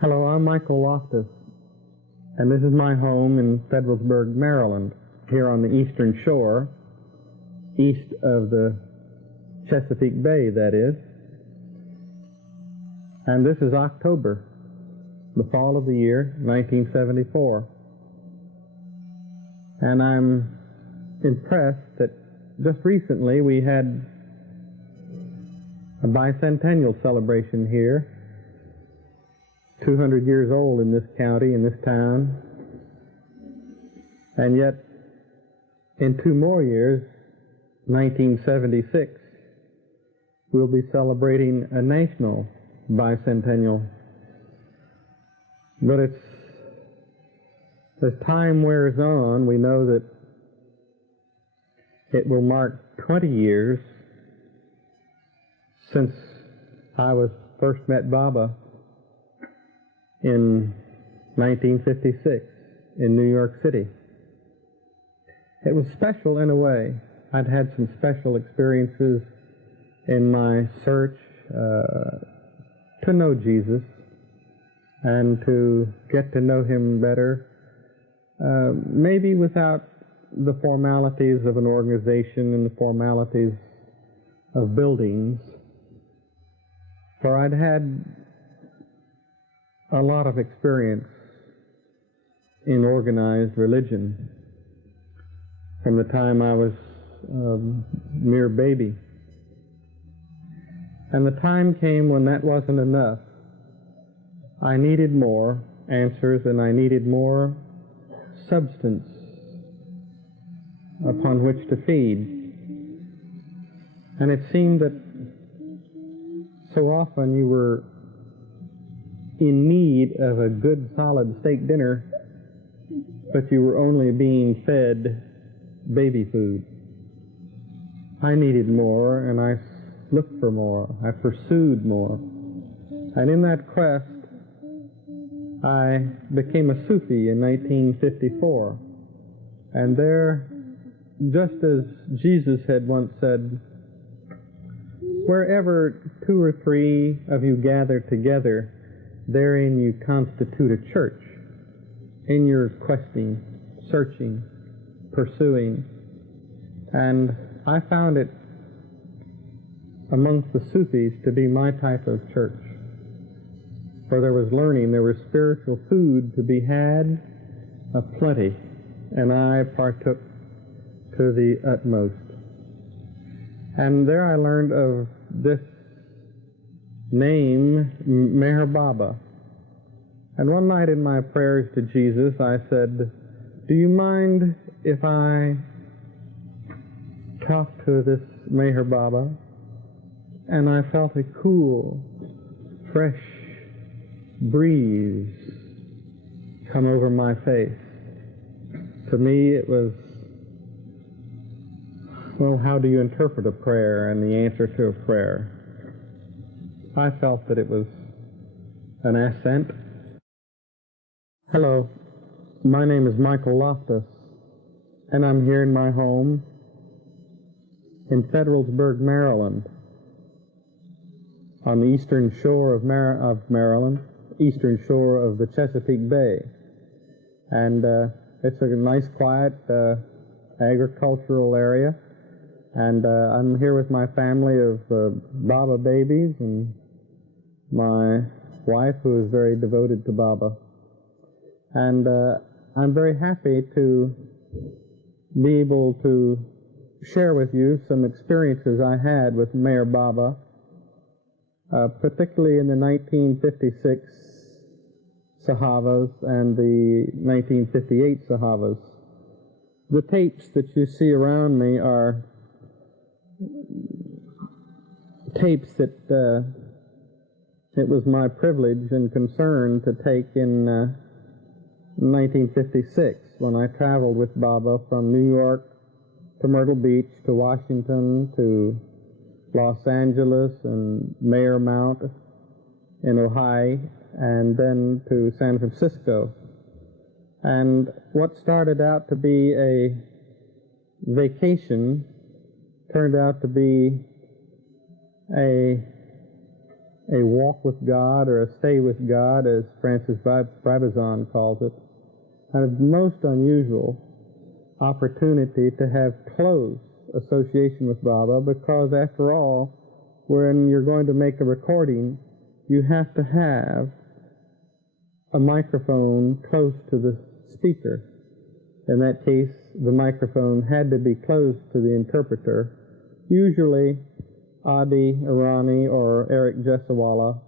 Hello, I'm Michael Loftus, and this is my home in Federalsburg, Maryland, here on the eastern shore, east of the Chesapeake Bay, that is. And this is October, the fall of the year, 1974. And I'm impressed that just recently we had a bicentennial celebration here, 200 years old in this county, in this town. And yet, in 2 more years, 1976, we'll be celebrating a national bicentennial. But as time wears on, we know that it will mark 20 years since I was first met Baba in 1956 in New York City. It was special in a way. I'd had some special experiences in my search to know Jesus and to get to know him better, maybe without the formalities of an organization and the formalities of buildings, for I'd had a lot of experience in organized religion from the time I was a mere baby. And the time came when that wasn't enough. I needed more answers, and I needed more substance upon which to feed. And it seemed that so often you were in need of a good solid steak dinner, but you were only being fed baby food. I needed more, and I looked for more. I pursued more. And in that quest, I became a Sufi in 1954. And there, just as Jesus had once said, wherever 2 or 3 of you gather together, therein you constitute a church, in your questing, searching, pursuing. And I found it amongst the Sufis to be my type of church. For there was learning, there was spiritual food to be had aplenty, and I partook to the utmost. And there I learned of this name, Meher Baba. And one night in my prayers to Jesus, I said, do you mind if I talk to this Meher Baba? And I felt a cool, fresh breeze come over my face. To me, it was, well, how do you interpret a prayer and the answer to a prayer? I felt that it was an ascent. Hello, my name is Michael Loftus, and I'm here in my home in Federalsburg, Maryland, on the eastern shore of Maryland, eastern shore of the Chesapeake Bay. And it's a nice, quiet agricultural area. And I'm here with my family of Baba babies and my wife, who is very devoted to Baba. And I'm very happy to be able to share with you some experiences I had with Meher Baba, particularly in the 1956 Sahavas and the 1958 Sahavas. The tapes that you see around me are tapes that it was my privilege and concern to take in 1956 when I traveled with Baba from New York to Myrtle Beach to Washington to Los Angeles and Mayor Mount in Ohio, and then to San Francisco. And what started out to be a vacation turned out to be a a walk with God or a stay with God, as Francis Brabazon calls it, a most unusual opportunity to have close association with Baba, because after all, when you're going to make a recording, you have to have a microphone close to the speaker. In that case, the microphone had to be close to the interpreter, usually Adi Irani or Eric Jesawala,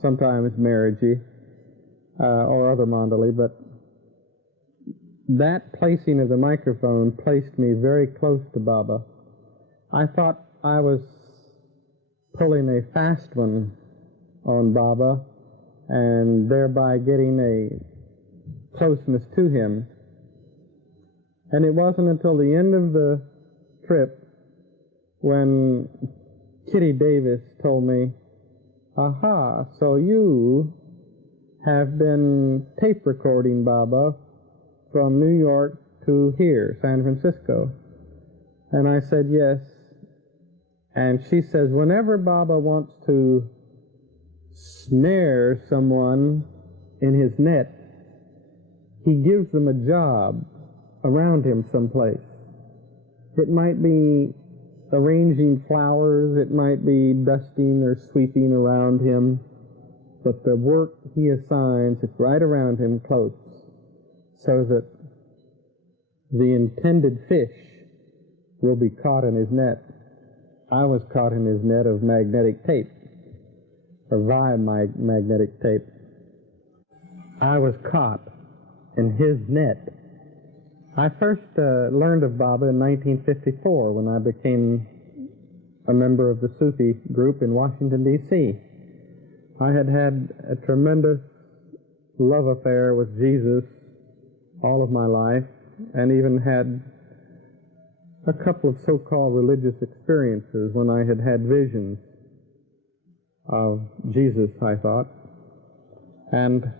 sometimes Maharaji, or other Mandali, but that placing of the microphone placed me very close to Baba. I thought I was pulling a fast one on Baba and thereby getting a closeness to him. And it wasn't until the end of the trip when Kitty Davis told me, "Aha, so you have been tape recording Baba from New York to here, San Francisco." And I said, "Yes." And she says, whenever Baba wants to snare someone in his net, he gives them a job around him someplace. It might be arranging flowers, it might be dusting or sweeping around him, but the work he assigns is right around him close, so that the intended fish will be caught in his net. I was caught in his net of magnetic tape, or via magnetic tape. I was caught in his net. I first learned of Baba in 1954 when I became a member of the Sufi group in Washington, D.C. I had had a tremendous love affair with Jesus all of my life, and even had a couple of so-called religious experiences when I had had visions of Jesus, I thought. And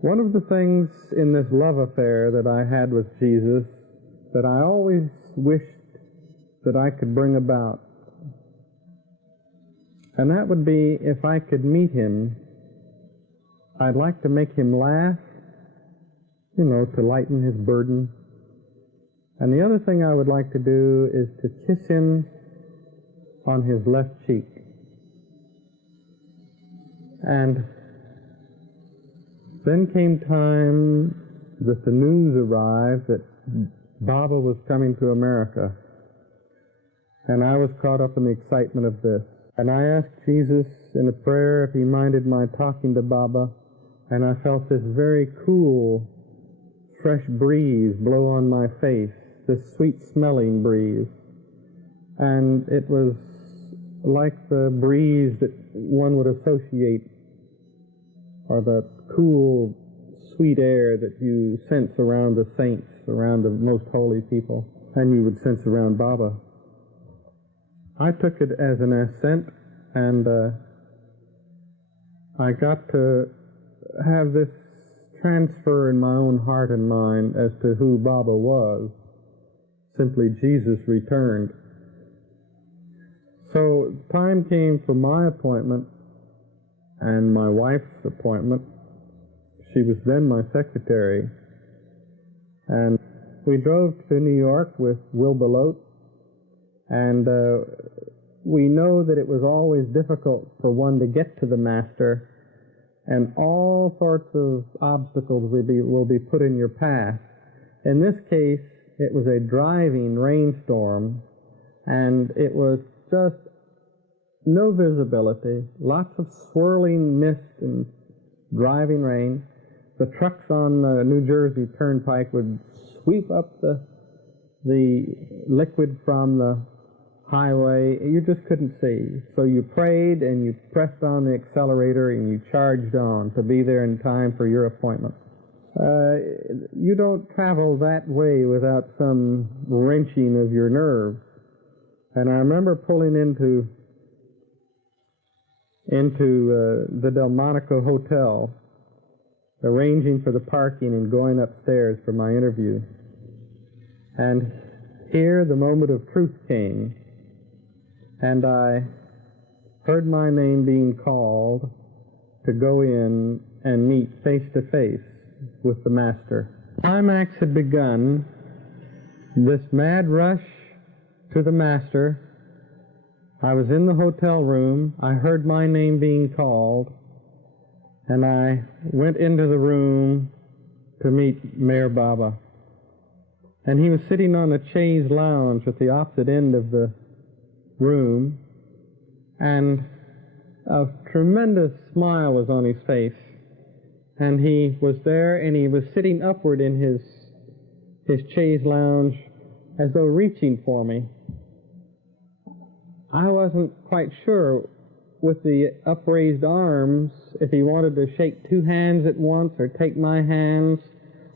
one of the things in this love affair that I had with Jesus that I always wished that I could bring about, and that would be, if I could meet him, I'd like to make him laugh, you know, to lighten his burden. And the other thing I would like to do is to kiss him on his left cheek. And then came time that the news arrived that Baba was coming to America. And I was caught up in the excitement of this. And I asked Jesus in a prayer if he minded my talking to Baba, and I felt this very cool, fresh breeze blow on my face, this sweet-smelling breeze. And it was like the breeze that one would associate, or the cool, sweet air that you sense around the saints, around the most holy people, and you would sense around Baba. I took it as an ascent, and I got to have this transfer in my own heart and mind as to who Baba was. Simply, Jesus returned. So time came for my appointment and my wife's appointment. She was then my secretary. And we drove to New York with Will Belote, and we know that it was always difficult for one to get to the Master, and all sorts of obstacles will be put in your path. In this case, it was a driving rainstorm, and it was just no visibility, lots of swirling mist and driving rain. The trucks on the New Jersey Turnpike would sweep up the liquid from the highway. You just couldn't see. So you prayed and you pressed on the accelerator and you charged on to be there in time for your appointment. You don't travel that way without some wrenching of your nerves. And I remember pulling into the Delmonico Hotel, arranging for the parking and going upstairs for my interview. And here the moment of truth came, and I heard my name being called to go in and meet face to face with the Master. Climax had begun, this mad rush to the Master. I was in the hotel room, I heard my name being called, and I went into the room to meet Meher Baba. And he was sitting on a chaise lounge at the opposite end of the room, and a tremendous smile was on his face. And he was there, and he was sitting upward in his chaise lounge as though reaching for me. I wasn't quite sure with the upraised arms if he wanted to shake two hands at once or take my hands,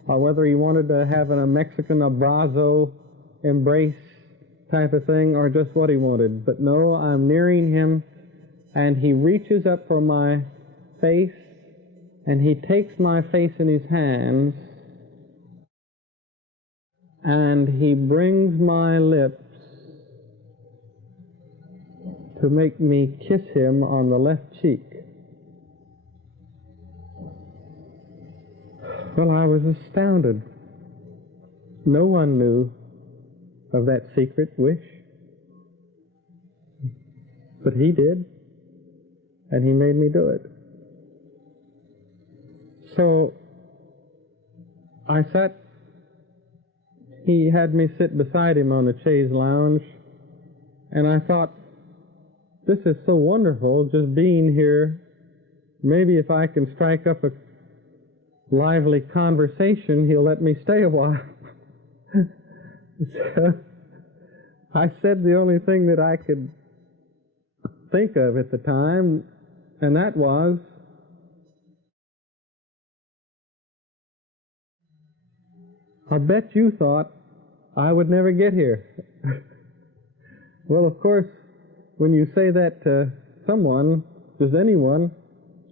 or whether he wanted to have a Mexican abrazo embrace type of thing, or just what he wanted. But no, I'm nearing him, and he reaches up for my face, and he takes my face in his hands, and he brings my lips to make me kiss him on the left cheek. Well, I was astounded. No one knew of that secret wish, but he did, and he made me do it. So I sat, he had me sit beside him on the chaise lounge, and I thought, this is so wonderful, just being here. Maybe if I can strike up a lively conversation, he'll let me stay a while. So I said the only thing that I could think of at the time, and that was, I'll bet you thought I would never get here. Well, of course, when you say that to someone, just anyone,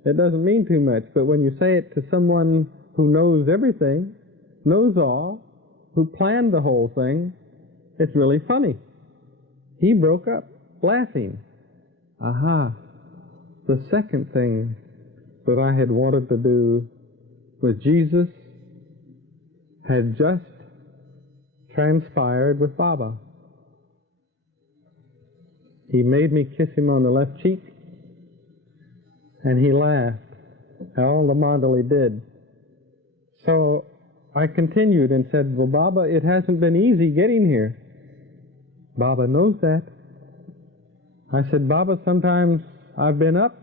it doesn't mean too much. But when you say it to someone who knows everything, knows all, who planned the whole thing, it's really funny. He broke up, laughing. Aha. The second thing that I had wanted to do was Jesus had just transpired with Baba. He made me kiss him on the left cheek, and he laughed. All the Mandali did. So I continued and said, well, Baba, it hasn't been easy getting here. Baba knows that. I said, Baba, sometimes I've been up.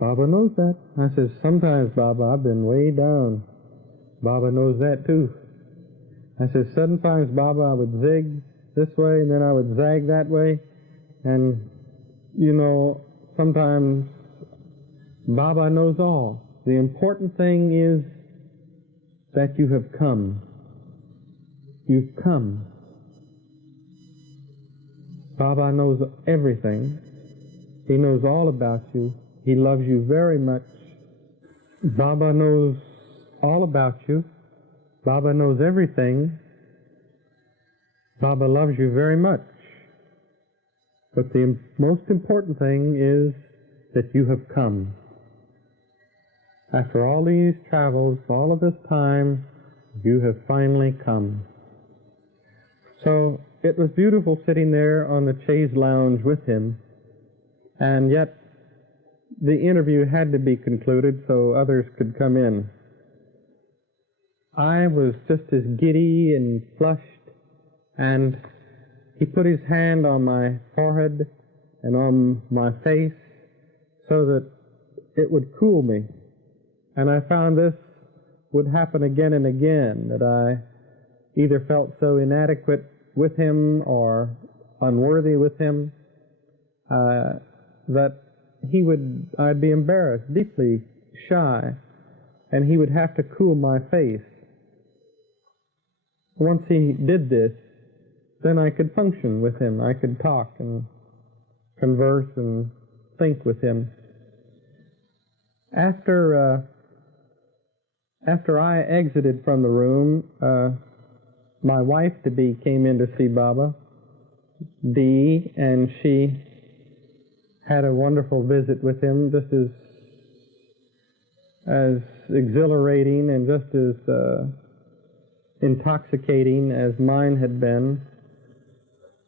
Baba knows that. I said, sometimes, Baba, I've been way down. Baba knows that too. I said, sometimes, Baba, I would zig this way, and then I would zag that way. And, you know, sometimes Baba knows all. The important thing is that you have come. You've come. Baba knows everything. He knows all about you. He loves you very much. Baba knows all about you. Baba knows everything. Baba loves you very much. But the most important thing is that you have come. After all these travels, all of this time, you have finally come. So it was beautiful sitting there on the chaise lounge with him, and yet the interview had to be concluded so others could come in. I was just as giddy and flushed, and he put his hand on my forehead and on my face so that it would cool me. And I found this would happen again and again, that I either felt so inadequate with him or unworthy with him that I'd be embarrassed, deeply shy, and he would have to cool my face. Once he did this, then I could function with him. I could talk and converse and think with him. After I exited from the room, my wife-to-be came in to see Baba, Dee, and she had a wonderful visit with him, just as exhilarating and just as intoxicating as mine had been.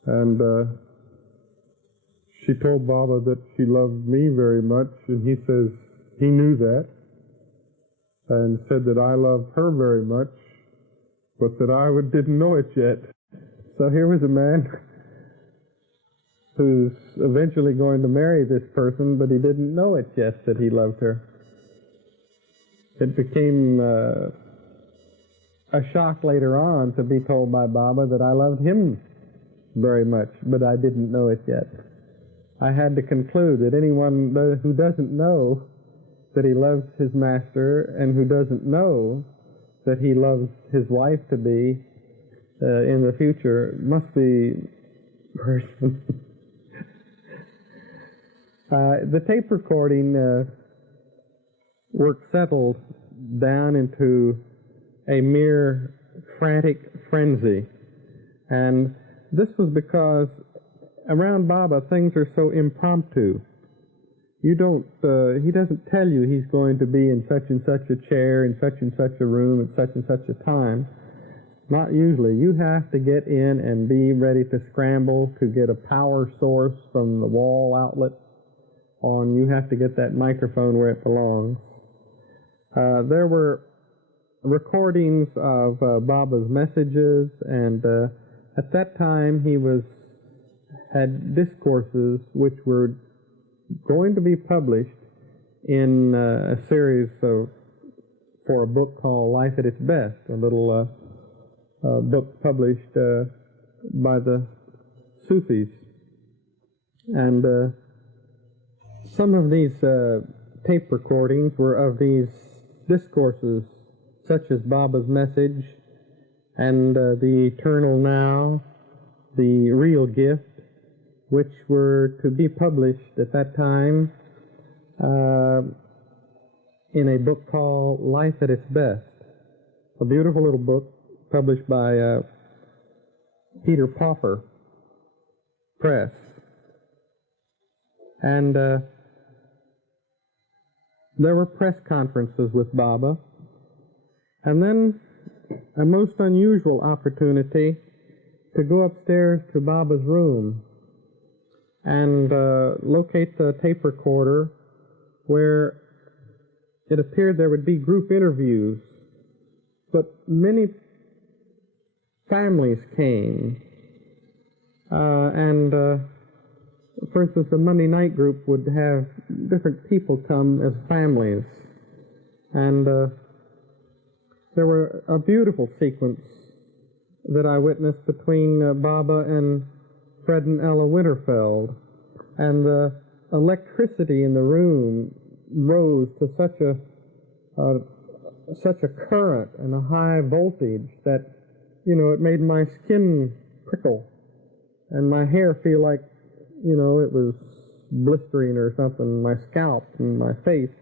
And she told Baba that she loved me very much, and he says he knew that, and said that I loved her very much, but that I didn't know it yet. So here was a man who's eventually going to marry this person, but he didn't know it yet that he loved her. It became a shock later on to be told by Baba that I loved him very much, but I didn't know it yet. I had to conclude that anyone who doesn't know that he loves his master and who doesn't know that he loves his wife to be in the future must be a person. The tape recording work settled down into a mere frantic frenzy. And this was because around Baba things are so impromptu. You don't, he doesn't tell you he's going to be in such and such a chair, in such and such a room, at such and such a time. Not usually. You have to get in and be ready to scramble to get a power source from the wall outlet on. You have to get that microphone where it belongs. There were recordings of Baba's messages, and at that time he had discourses which were going to be published in a series for a book called Life at Its Best, a little book published by the Sufis. And some of these tape recordings were of these discourses, such as Baba's message and the eternal now, the real gift, which were to be published at that time in a book called Life at Its Best, a beautiful little book published by Peter Popper Press. And there were press conferences with Baba, and then a most unusual opportunity to go upstairs to Baba's room and locate the tape recorder where it appeared there would be group interviews, but many families came. For instance, the Monday night group would have different people come as families. And there were a beautiful sequence that I witnessed between Baba and Fred and Ella Winterfeld. And the electricity in the room rose to such a current and a high voltage that, it made my skin prickle and my hair feel like, it was blistering or something, my scalp and my face.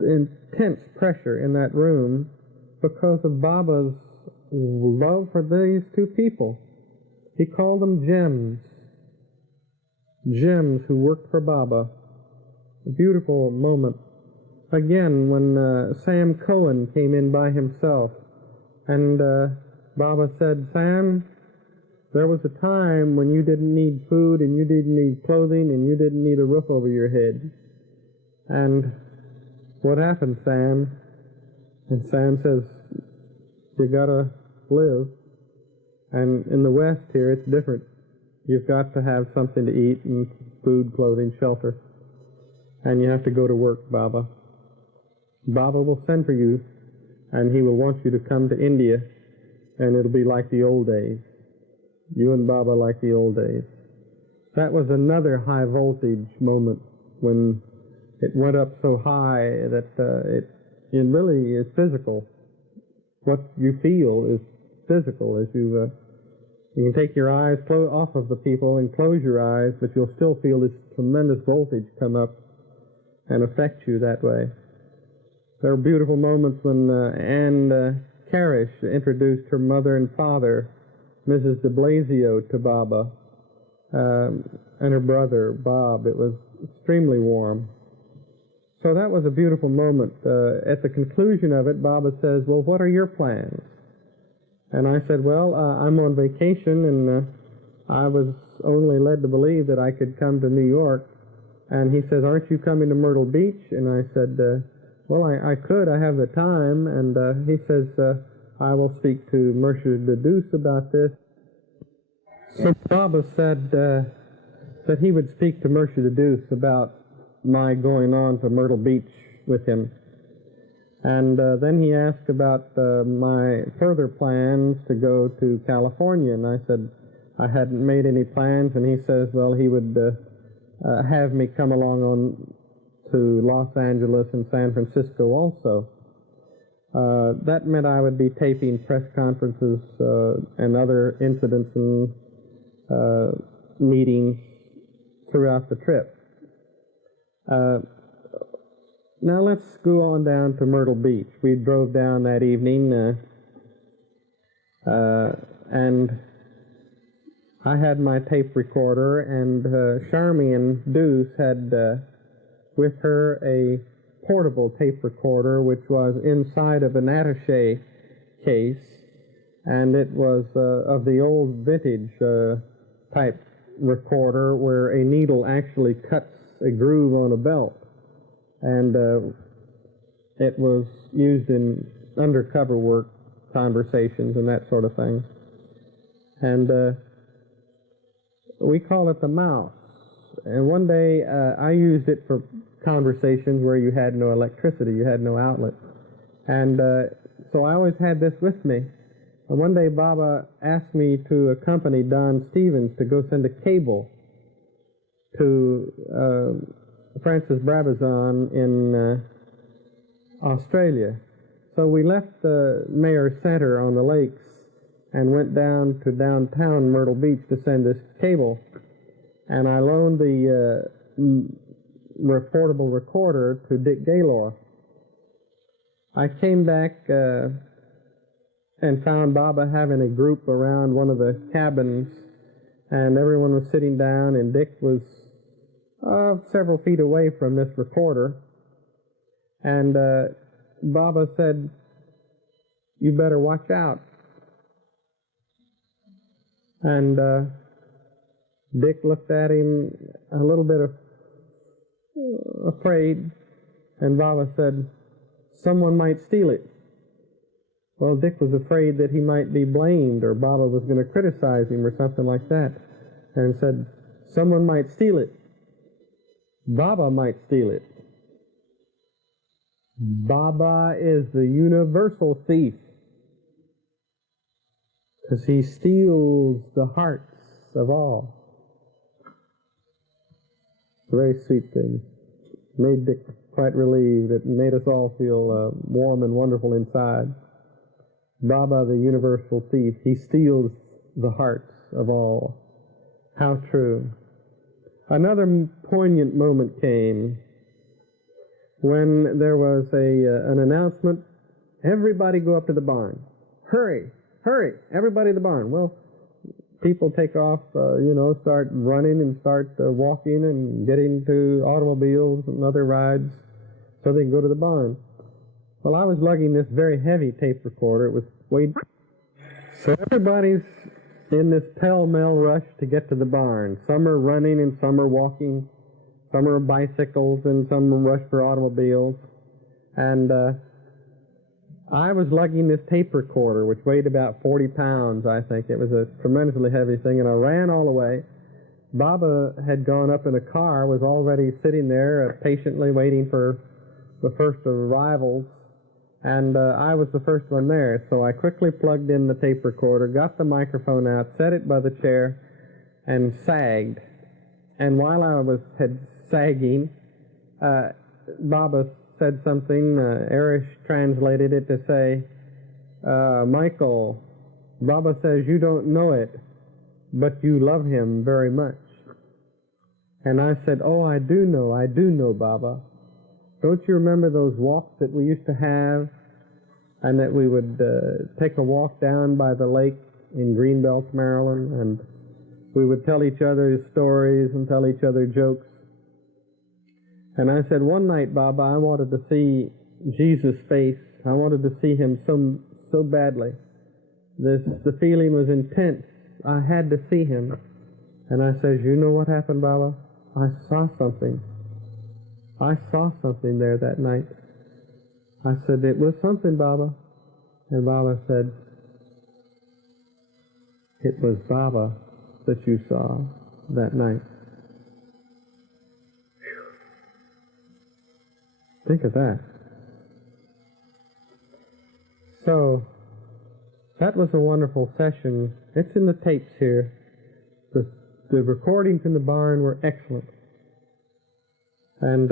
Intense pressure in that room because of Baba's love for these two people. He called them gems. Gems who worked for Baba. A beautiful moment. Again, when Sam Cohen came in by himself, and Baba said, "Sam, there was a time when you didn't need food, and you didn't need clothing, and you didn't need a roof over your head. And what happened, Sam?" And Sam says, "You gotta live. And in the West here, it's different. You've got to have something to eat, and food, clothing, shelter. And you have to go to work, Baba. Baba will send for you, and he will want you to come to India, and it'll be like the old days. You and Baba like the old days." That was another high voltage moment when it went up so high that it really is physical. What you feel is physical as you can take your eyes off of the people and close your eyes, but you'll still feel this tremendous voltage come up and affect you that way. There were beautiful moments when Anne Carish introduced her mother and father, Mrs. de Blasio, to Baba, and her brother, Bob. It was extremely warm. So that was a beautiful moment. At the conclusion of it, Baba says, well, what are your plans? And I said, well, I'm on vacation, and I was only led to believe that I could come to New York. And he says, aren't you coming to Myrtle Beach? And I said, well, I could. I have the time. And he says, I will speak to Mercer de Deuce about this. So Baba said that he would speak to Mercer de Deuce about my going on to Myrtle Beach with him. And then he asked about my further plans to go to California, and I said I hadn't made any plans, and he says, well, he would have me come along on to Los Angeles and San Francisco also. That meant I would be taping press conferences and other incidents and meetings throughout the trip. Now let's go on down to Myrtle Beach. We drove down that evening, and I had my tape recorder, and Charmian Deuce had with her a portable tape recorder, which was inside of an attaché case, and it was of the old vintage type recorder where a needle actually cuts a groove on a belt. And it was used in undercover work, conversations, and that sort of thing. And we call it the mouse. And one day I used it for conversations where you had no electricity, you had no outlet. And so I always had this with me. And one day Baba asked me to accompany Don Stevens to go send a cable to Francis Brabazon in Australia. So we left the Mayor's Center on the lakes and went down to downtown Myrtle Beach to send this cable. And I loaned the portable recorder to Dick Gaylor. I came back and found Baba having a group around one of the cabins, and everyone was sitting down, and Dick was several feet away from this recorder. And Baba said, you better watch out. And Dick looked at him a little bit afraid, and Baba said, someone might steal it. Well, Dick was afraid that he might be blamed, or Baba was going to criticize him or something like that, and said, someone might steal it. Baba might steal it. Baba is the universal thief, because he steals the hearts of all. It's a very sweet thing. It made Dick quite relieved. It made us all feel warm and wonderful inside. Baba, the universal thief, he steals the hearts of all. How true. Another poignant moment came when there was an announcement, everybody go up to the barn. Hurry, hurry, everybody to the barn. Well, people take off, start running and start walking and getting to automobiles and other rides so they can go to the barn. Well, I was lugging this very heavy tape recorder. It was weighed. So everybody's in this pell-mell rush to get to the barn. Some are running and some are walking. Some are bicycles and some rush for automobiles. And I was lugging this tape recorder, which weighed about 40 pounds, I think. It was a tremendously heavy thing, and I ran all the way. Baba had gone up in a car, was already sitting there patiently waiting for the first arrivals. And I was the first one there, so I quickly plugged in the tape recorder, got the microphone out, set it by the chair, and sagged. And while I was sagging, Baba said something. Erich translated it to say, Michael, Baba says you don't know it, but you love him very much. And I said, oh, I do know, Baba. Don't you remember those walks that we used to have, and that we would take a walk down by the lake in Greenbelt, Maryland, and We would tell each other stories and tell each other jokes. And I said, one night, Baba, I wanted to see Jesus' face. I wanted to see him so badly. The feeling was intense. I had to see him. And I said, you know what happened, Baba? I saw something. I saw something there that night. I said, it was something, Baba. And Baba said, it was Baba that you saw that night. Think of that. So, that was a wonderful session. It's in the tapes here. The recordings in the barn were excellent. And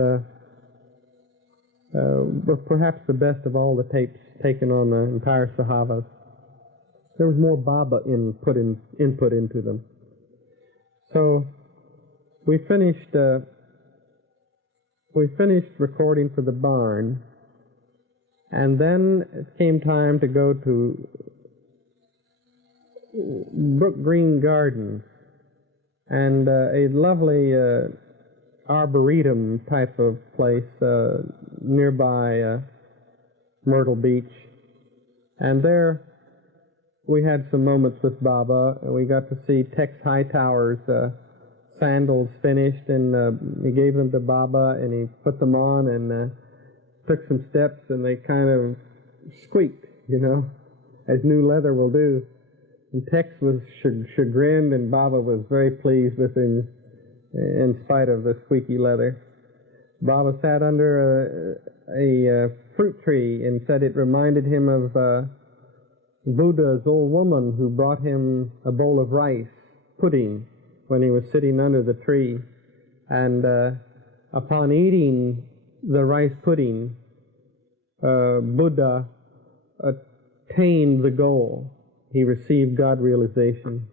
were perhaps the best of all the tapes taken on the entire Sahavas. There was more Baba input into them. So, we finished recording for the barn, and then it came time to go to Brook Green Gardens, and a lovely arboretum type of place nearby Myrtle Beach. And there we had some moments with Baba, and we got to see Tex Hightower's sandals finished, and he gave them to Baba, and he put them on and took some steps, and they kind of squeaked, as new leather will do. And Tex was chagrined, and Baba was very pleased with him in spite of the squeaky leather. Baba sat under a fruit tree and said it reminded him of Buddha's old woman who brought him a bowl of rice pudding when he was sitting under the tree. And upon eating the rice pudding, Buddha attained the goal. He received God realization.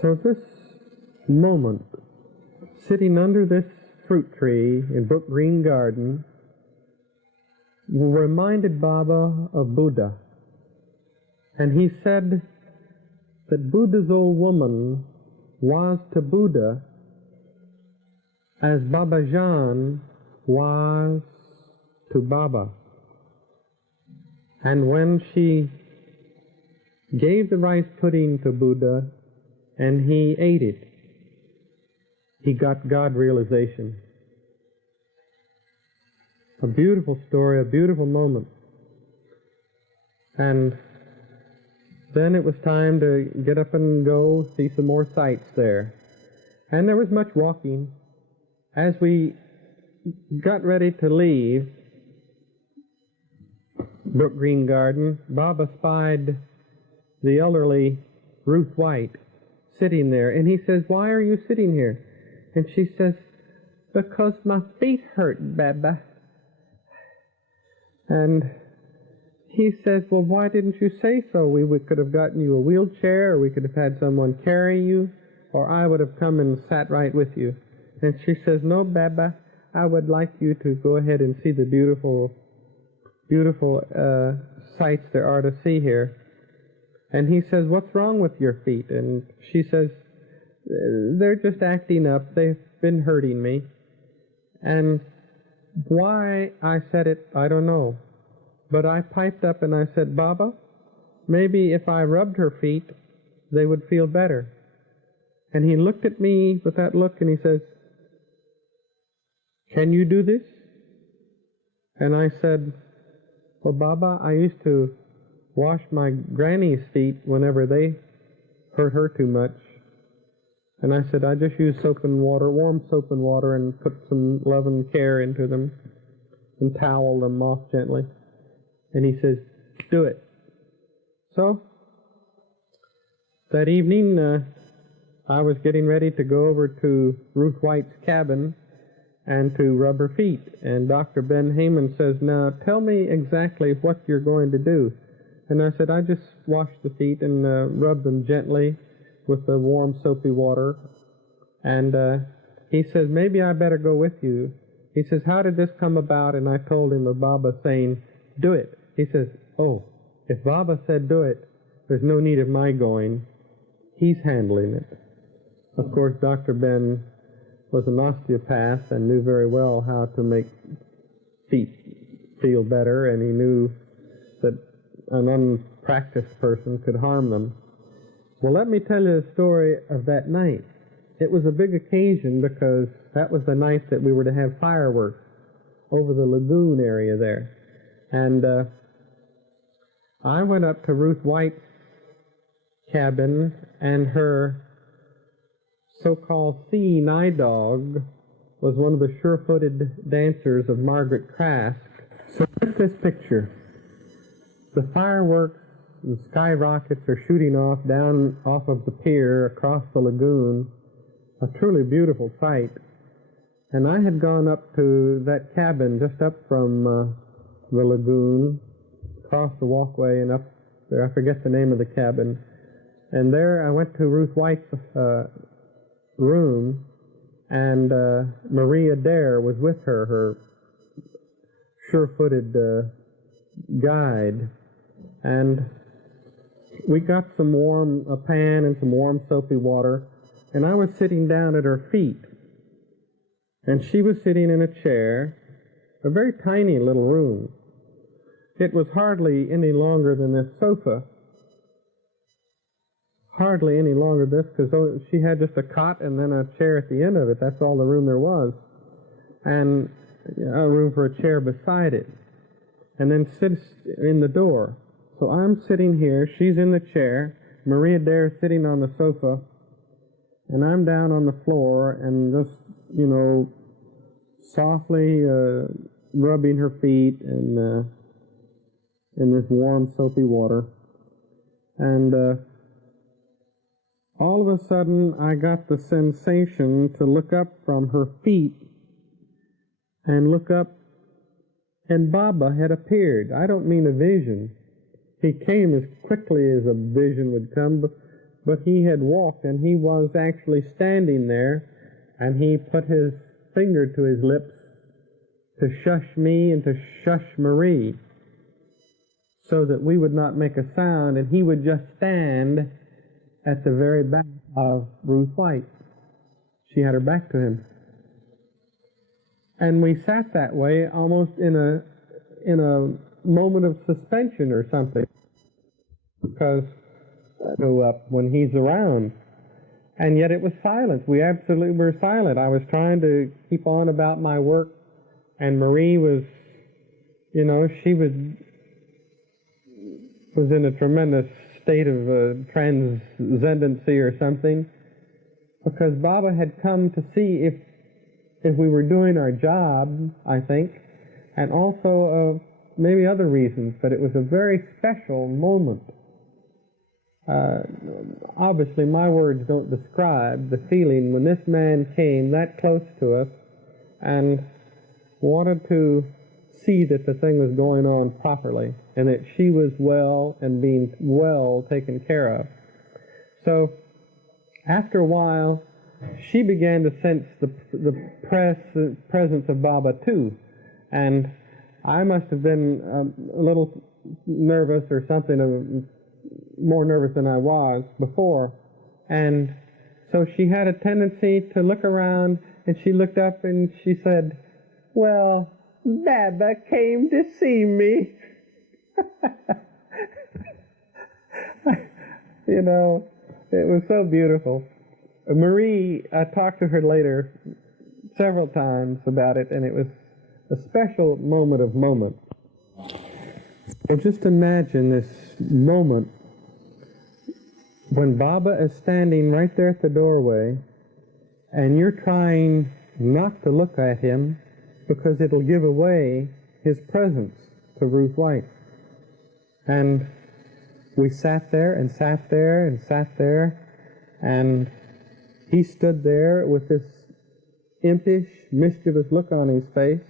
So this moment, sitting under this fruit tree in Brook Green Garden, reminded Baba of Buddha. And he said that Buddha's old woman was to Buddha as Babajan was to Baba. And when she gave the rice pudding to Buddha and he ate it, he got God realization. A beautiful story, a beautiful moment. And then it was time to get up and go see some more sights there. And there was much walking. As we got ready to leave Brook Green Garden, Baba spied the elderly Ruth White sitting there. And he says, why are you sitting here? And she says, because my feet hurt, Baba. And he says, well, why didn't you say so? We could have gotten you a wheelchair, or we could have had someone carry you, or I would have come and sat right with you. And she says, no, Baba, I would like you to go ahead and see the beautiful sights there are to see here. And he says, what's wrong with your feet? And she says, they're just acting up. They've been hurting me. And why I said it, I don't know. But I piped up and I said, Baba, maybe if I rubbed her feet, they would feel better. And he looked at me with that look and he says, can you do this? And I said, well, Baba, I used to wash my granny's feet whenever they hurt her too much. And I said, I just use soap and water, warm soap and water, and put some love and care into them and towel them off gently. And he says, do it. So, that evening, I was getting ready to go over to Ruth White's cabin and to rub her feet. And Dr. Ben Heyman says, now tell me exactly what you're going to do. And I said, I just wash the feet and rub them gently with the warm soapy water. And he says, maybe I better go with you. He says, how did this come about? And I told him of Baba saying, do it. He says, oh, if Baba said do it, there's no need of my going. He's handling it. Of course, Dr. Ben was an osteopath and knew very well how to make feet feel better, and he knew that an unpracticed person could harm them. Well, let me tell you the story of that night. It was a big occasion because that was the night that we were to have fireworks over the lagoon area there. And I went up to Ruth White's cabin, and her so-called seeing eye dog was one of the sure-footed dancers of Margaret Trask. So here's this picture. The fireworks and skyrockets are shooting off down off of the pier across the lagoon, a truly beautiful sight. And I had gone up to that cabin just up from the lagoon, across the walkway and up there. I forget the name of the cabin. And there I went to Ruth White's room, and Maria Dare was with her, her sure-footed guide. And we got a pan and some warm soapy water, and I was sitting down at her feet. And she was sitting in a chair, a very tiny little room. It was hardly any longer than this sofa. Hardly any longer than this, because she had just a cot and then a chair at the end of it. That's all the room there was. And a room for a chair beside it. And then sits in the door. So I'm sitting here, she's in the chair, Maria Dare sitting on the sofa, and I'm down on the floor and just, softly rubbing her feet in this warm soapy water. And all of a sudden I got the sensation to look up from her feet and look up, and Baba had appeared. I don't mean a vision. He came as quickly as a vision would come, but he had walked, and he was actually standing there, and he put his finger to his lips to shush me and to shush Marie, so that we would not make a sound, and he would just stand at the very back of Ruth White. She had her back to him. And we sat that way almost in a moment of suspension or something, because I go up when he's around. And yet it was silence. We absolutely were silent. I was trying to keep on about my work, and Marie was, she was in a tremendous state of transcendency or something, because Baba had come to see if we were doing our job, I think, and also maybe other reasons, but it was a very special moment. Obviously, my words don't describe the feeling when this man came that close to us and wanted to see that the thing was going on properly and that she was well and being well taken care of. So, after a while, she began to sense the presence of Baba too, and I must have been a little nervous or something, more nervous than I was before, and so she had a tendency to look around, and she looked up and she said, "Well, Baba came to see me." It was so beautiful. Marie, I talked to her later several times about it, and it was a special moment. Well, just imagine this moment when Baba is standing right there at the doorway, and you're trying not to look at him because it'll give away his presence to Ruth White. And we sat there and sat there and sat there, and he stood there with this impish, mischievous look on his face,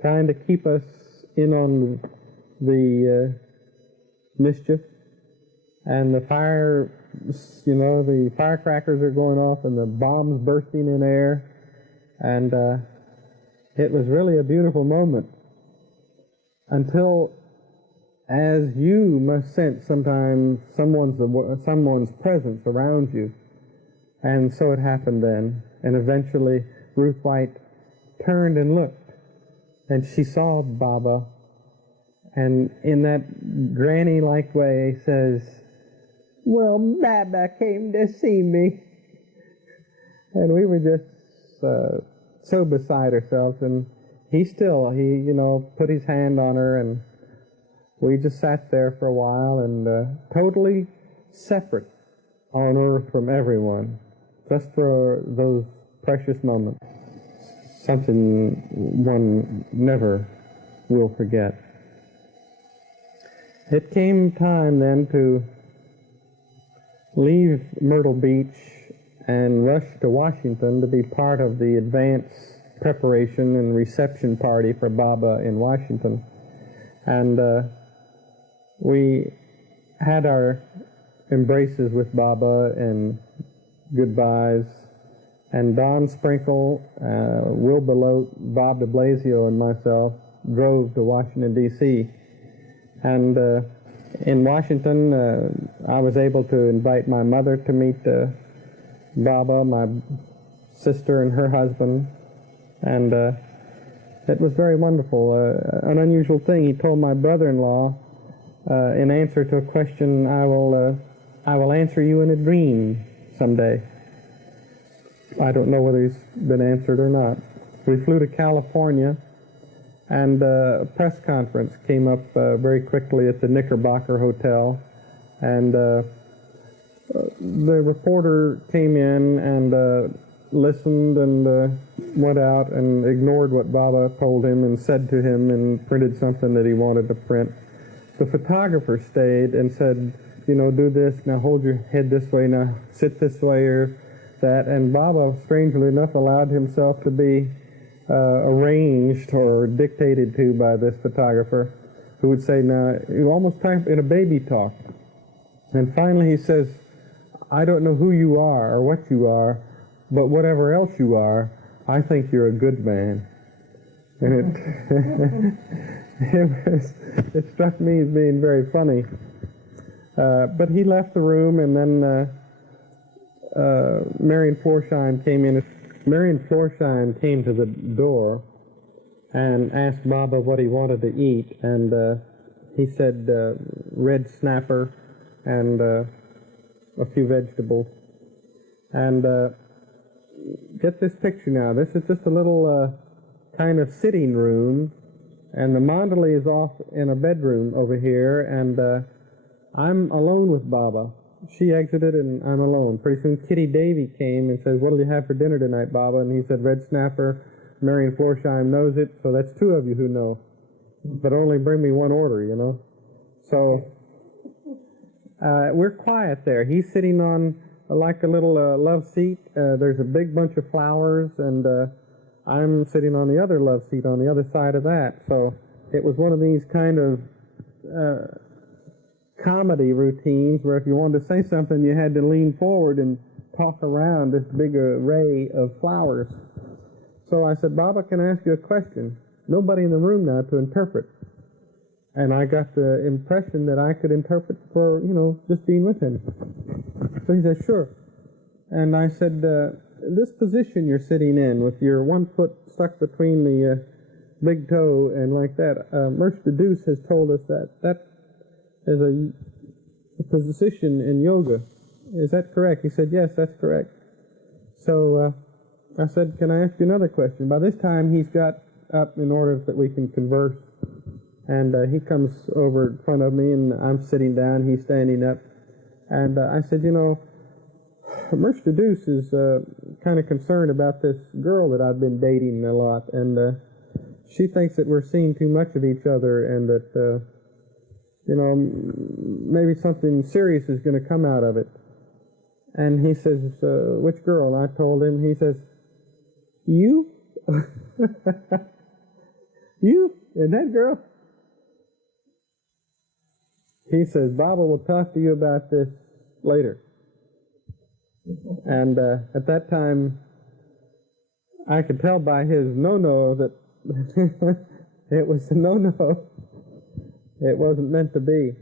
trying to keep us in on the mischief. And the fire, the firecrackers are going off and the bombs bursting in air. And it was really a beautiful moment. Until, as you must sense sometimes someone's presence around you, And so it happened then. And eventually Ruth White turned and looked, and she saw Baba, and in that granny-like way says, "Well, Baba came to see me." And we were just so beside ourselves, and he put his hand on her, and we just sat there for a while, and totally separate on earth from everyone, just for those precious moments. Something one never will forget. It came time then to leave Myrtle Beach and rush to Washington to be part of the advance preparation and reception party for Baba in Washington. And we had our embraces with Baba and goodbyes. And Don Sprinkle, Will Belote, Bob de Blasio, and myself drove to Washington, D.C. And in Washington, I was able to invite my mother to meet Baba, my sister and her husband. And it was very wonderful. An unusual thing, he told my brother-in-law, in answer to a question, I will answer you in a dream someday. I don't know whether he's been answered or not. We flew to California, and a press conference came up very quickly at the Knickerbocker Hotel, and the reporter came in and listened and went out and ignored what Baba told him and said to him and printed something that he wanted to print. The photographer stayed and said, do this, now hold your head this way, now sit this way, or that, and Baba, strangely enough, allowed himself to be arranged or dictated to by this photographer, who would say, now, you almost type in a baby talk. And finally he says, I don't know who you are or what you are, but whatever else you are, I think you're a good man. And it struck me as being very funny. But he left the room, and then Marion Florsheim came in. Marion Florsheim came to the door and asked Baba what he wanted to eat, and he said red snapper and a few vegetables. And get this picture now. This is just a little kind of sitting room, and the Mandali is off in a bedroom over here, and I'm alone with Baba. She exited, and I'm alone. Pretty soon Kitty Davy came and says, what'll you have for dinner tonight, Baba? And he said, red snapper. Marion Florsheim knows it, so that's two of you who know. But only bring me one order, So we're quiet there. He's sitting on like a little love seat. There's a big bunch of flowers, and I'm sitting on the other love seat on the other side of that. So it was one of these kind of comedy routines where if you wanted to say something, you had to lean forward and talk around this big array of flowers. So I said, Baba, can I ask you a question? Nobody in the room now to interpret. And I got the impression that I could interpret for, just being with him. So he said, sure. And I said, this position you're sitting in with your one foot stuck between the big toe and like that, Mersh the Deuce has told us that is a position in yoga. Is that correct? He said, yes, that's correct. So I said, can I ask you another question? By this time, he's got up in order that we can converse. And he comes over in front of me, and I'm sitting down, he's standing up. And I said, Mersh the Deuce is kind of concerned about this girl that I've been dating a lot. And she thinks that we're seeing too much of each other, and that maybe something serious is going to come out of it. And he says, which girl? And I told him. He says, you? You? And that girl? He says, Baba will talk to you about this later. And at that time, I could tell by his no-no that it was a no-no. It wasn't meant to be.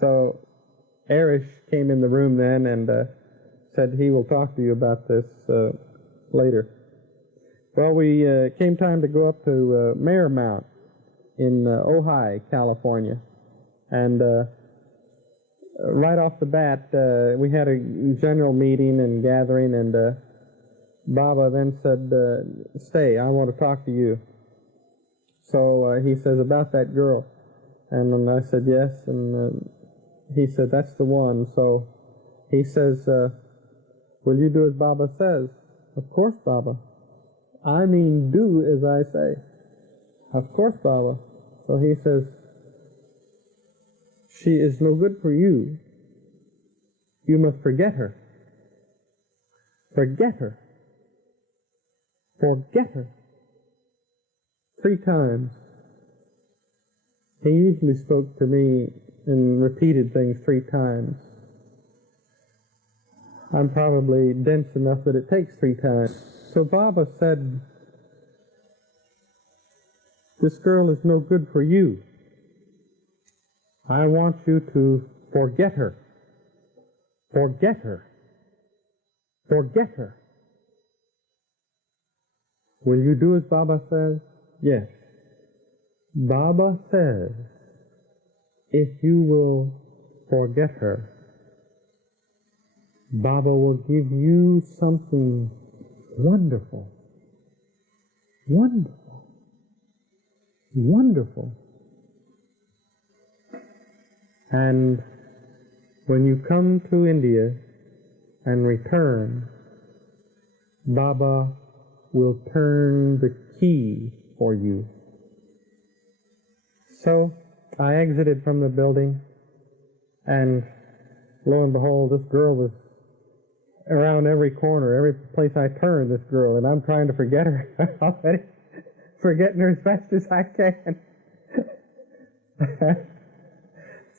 So Arish came in the room then and said he will talk to you about this later. Well, we came time to go up to Marymount in Ojai, California. And right off the bat, we had a general meeting and gathering, and Baba then said, stay, I want to talk to you. So he says, about that girl. And then I said, yes, and he said, that's the one. So he says, will you do as Baba says? Of course, Baba. I mean, do as I say. Of course, Baba. So he says, she is no good for you. You must forget her. Forget her. Forget her. 3 times. He usually spoke to me and repeated things 3 times. I'm probably dense enough that it takes 3 times. So Baba said, this girl is no good for you. I want you to forget her. Forget her. Forget her. Will you do as Baba says? Yes. Baba says, if you will forget her, Baba will give you something wonderful. Wonderful. Wonderful. And when you come to India and return, Baba will turn the key for you. So I exited from the building, and lo and behold, this girl was around every corner, every place I turned, this girl, and I'm trying to forget her already, forgetting her as fast as I can.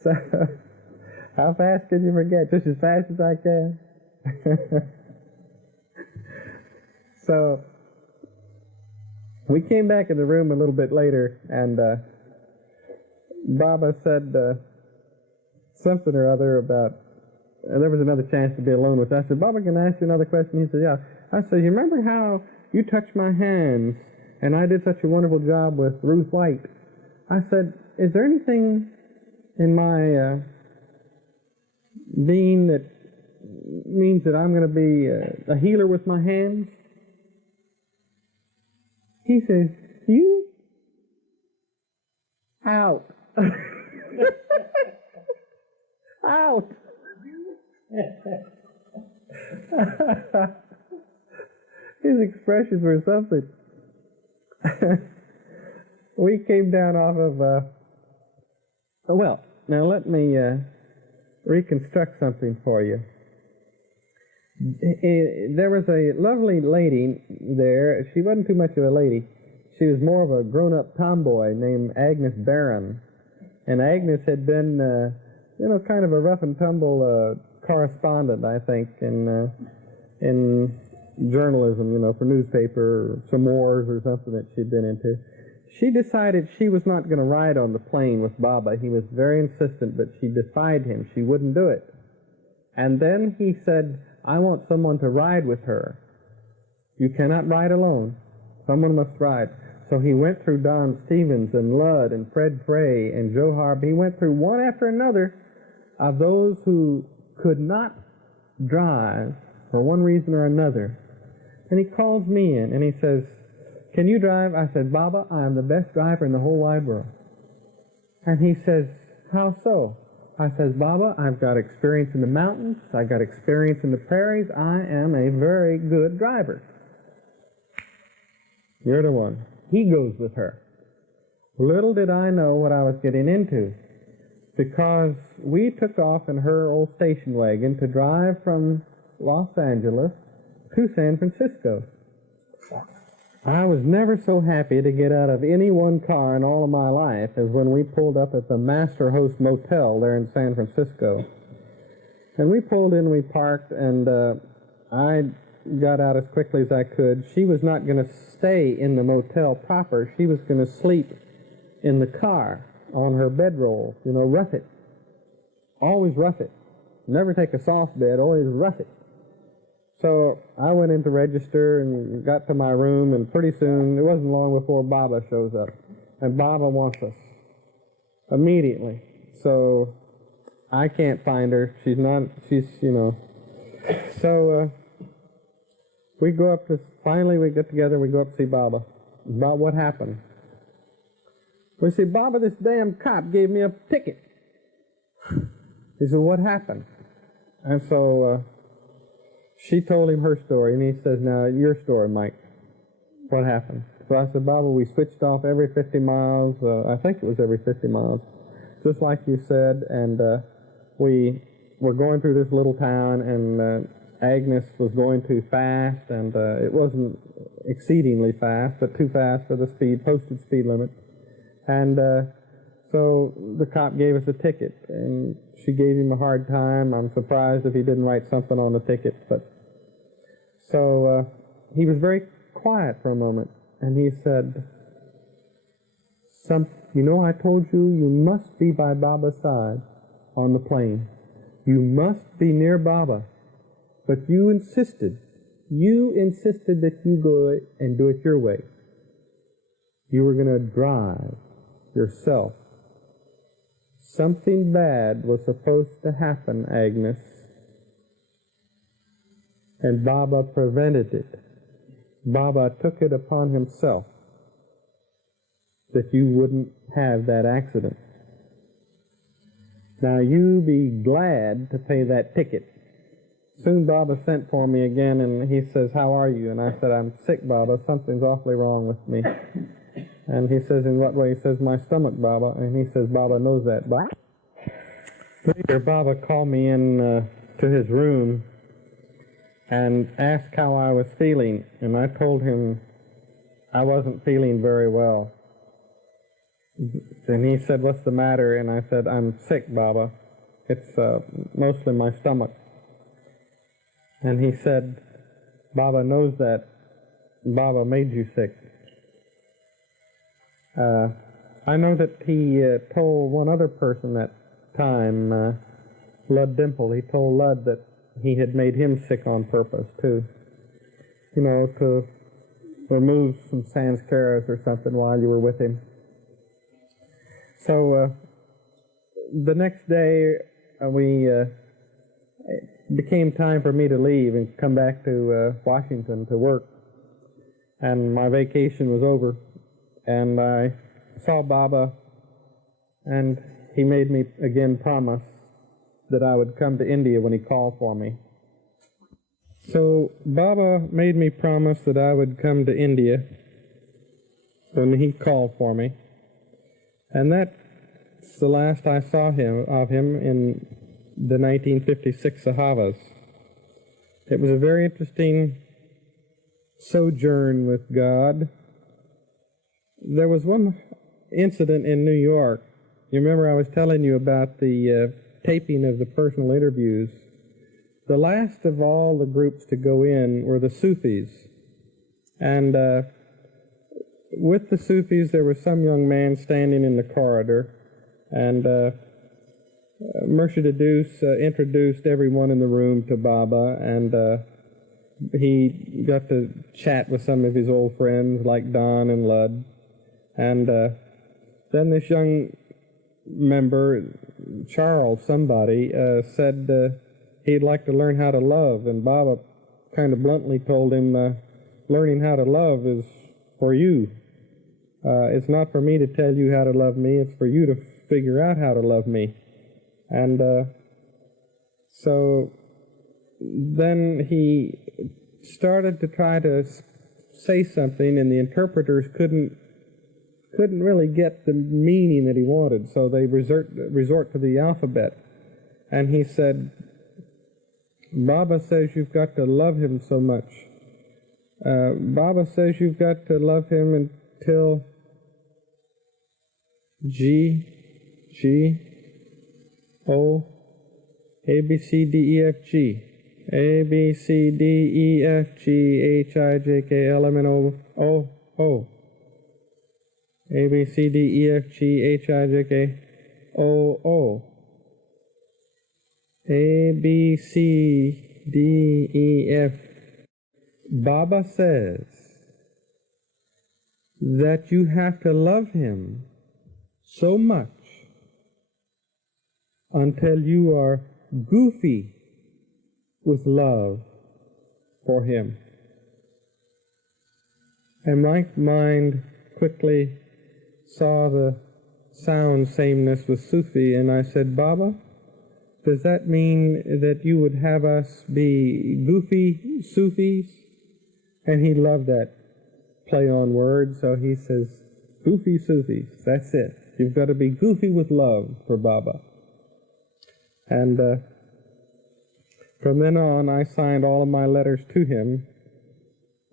So, how fast can you forget? Just as fast as I can. So, we came back in the room a little bit later, and Baba said something or other about, there was another chance to be alone with us. I said, Baba, can I ask you another question? He said, yeah. I said, you remember how you touched my hands and I did such a wonderful job with Ruth White? I said, is there anything in my being that means that I'm going to be a healer with my hands? He says, you? Out. Out. His expressions were something. We came down off of, well, now let me reconstruct something for you. There was a lovely lady there. She wasn't too much of a lady. She was more of a grown-up tomboy named Agnes Barron. And Agnes had been, kind of a rough-and-tumble correspondent, I think, in journalism, for newspaper, or some wars or something that she'd been into. She decided she was not going to ride on the plane with Baba. He was very insistent, but she defied him. She wouldn't do it. And then he said, I want someone to ride with her. You cannot ride alone. Someone must ride. So he went through Don Stevens and Ludd and Fred Frey and Joe Harb. He went through one after another of those who could not drive for one reason or another. And he calls me in and he says, can you drive? I said, Baba, I am the best driver in the whole wide world. And he says, how so? I says, Baba, I've got experience in the mountains. I've got experience in the prairies. I am a very good driver. You're the one. He goes with her. Little did I know what I was getting into, because we took off in her old station wagon to drive from Los Angeles to San Francisco. I was never so happy to get out of any one car in all of my life as when we pulled up at the Master Host Motel there in San Francisco. And we pulled in, we parked, and I got out as quickly as I could. She was not going to stay in the motel proper. She was going to sleep in the car on her bedroll, rough it. Always rough it. Never take a soft bed, always rough it. So I went in to register and got to my room, and pretty soon, it wasn't long before Baba shows up. And Baba wants us immediately. So I can't find her. She's, you know. So we go up to, finally we get together and we go up to see Baba. About what happened. We say, Baba, this damn cop gave me a ticket. He said, what happened? And so she told him her story, and he says, now, your story, Mike. What happened? So I said, Baba, we switched off every 50 miles. I think it was every 50 miles, just like you said, and we were going through this little town, and Agnes was going too fast, and it wasn't exceedingly fast, but too fast for the posted speed limit. And so the cop gave us a ticket, and she gave him a hard time. I'm surprised if he didn't write something on the ticket. But so he was very quiet for a moment, and he said, you know, I told you, you must be by Baba's side on the plane. You must be near Baba. But you insisted that you go and do it your way. You were going to drive yourself. Something bad was supposed to happen, Agnes, and Baba prevented it. Baba took it upon himself that you wouldn't have that accident. Now you be glad to pay that ticket. Soon Baba sent for me again, and he says, how are you? And I said, I'm sick, Baba. Something's awfully wrong with me. And he says, in what way? He says, my stomach, Baba. And he says, Baba knows that. Later, Baba called me in to his room and asked how I was feeling. And I told him I wasn't feeling very well. And he said, what's the matter? And I said, I'm sick, Baba. It's mostly my stomach. And he said, Baba knows that. Baba made you sick. I know that he told one other person that time, Lud Dimple, he told Lud that he had made him sick on purpose to, you know, to remove some sanskaras or something while you were with him. So the next day it became time for me to leave and come back to Washington to work. And my vacation was over. And I saw Baba, and he made me again promise that I would come to India when he called for me. So Baba made me promise that I would come to India when he called for me. And that's the last I saw of him in the 1956 Sahavas. It was a very interesting sojourn with God. There was one incident in New York. You remember I was telling you about the taping of the personal interviews. The last of all the groups to go in were the Sufis. And with the Sufis, there was some young man standing in the corridor, and Murshid Adus introduced everyone in the room to Baba, and he got to chat with some of his old friends like Don and Lud. And then this young member, Charles somebody, said he'd like to learn how to love, and Baba kind of bluntly told him, learning how to love is for you. It's not for me to tell you how to love me, it's for you to figure out how to love me. And so then he started to try to say something, and the interpreters couldn't really get the meaning that he wanted, so they resort to the alphabet. And he said, Baba says you've got to love him so much. Baba says you've got to love him until G, O, A, B, C, D, E, F, G. A, B, C, D, E, F, G, H, I, J, K, L, M, N, O, O. A, B, C, D, E, F, G, H, I, J, K, O, O. A, B, C, D, E, F, Baba says that you have to love him so much until you are goofy with love for him. And my mind quickly saw the sound sameness with Sufi, and I said, Baba, does that mean that you would have us be goofy Sufis? And he loved that play on words, so he says, goofy Sufis, that's it. You've got to be goofy with love for Baba. And from then on, I signed all of my letters to him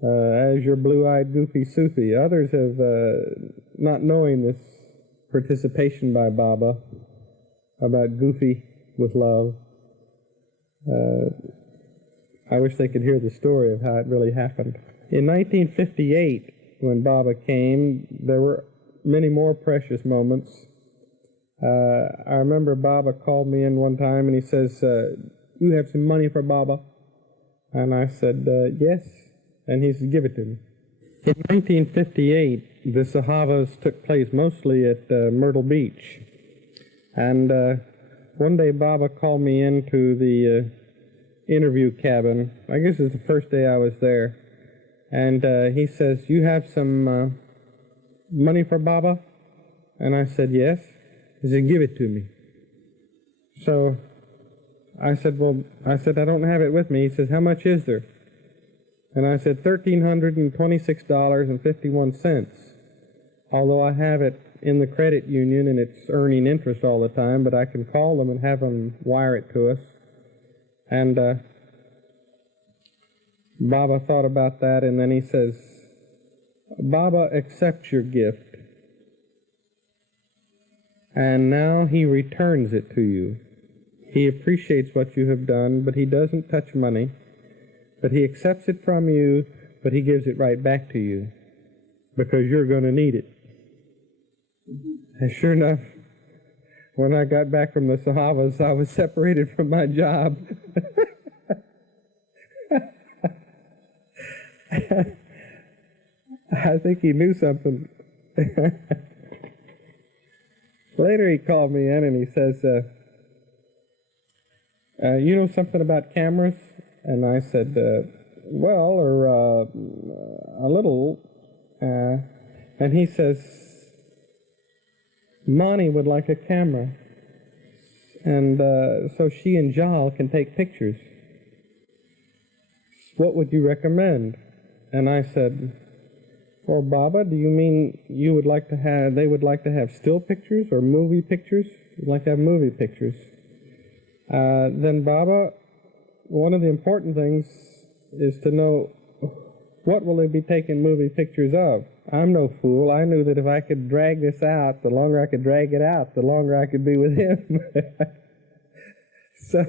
as your blue-eyed goofy Sufi. Others have, not knowing this participation by Baba about goofy with love, I wish they could hear the story of how it really happened. In 1958, when Baba came, there were many more precious moments. I remember Baba called me in one time and he says, you have some money for Baba? And I said, yes. And he said, give it to me. In 1958, the Sahavas took place mostly at Myrtle Beach. And one day Baba called me into the interview cabin. I guess it was the first day I was there. And he says, you have some money for Baba? And I said, yes. He said, give it to me. So I said, I don't have it with me. He says, how much is there? And I said, $1,326.51. Although I have it in the credit union and it's earning interest all the time, but I can call them and have them wire it to us. And Baba thought about that, and then he says, Baba accepts your gift, and now he returns it to you. He appreciates what you have done, but he doesn't touch money. But he accepts it from you, but he gives it right back to you, because you're going to need it. And sure enough, when I got back from the Sahavas, I was separated from my job. I think he knew something. Later he called me in and he says, you know something about cameras? And I said, well, or a little. And he says, Mani would like a camera. And so she and Jal can take pictures. What would you recommend? And I said, well, Baba, do you mean you would like to have, they would like to have still pictures or movie pictures? You'd like to have movie pictures. Then Baba, one of the important things is to know what will they be taking movie pictures of. I'm no fool. I knew that if I could drag this out, the longer I could drag it out, the longer I could be with him. So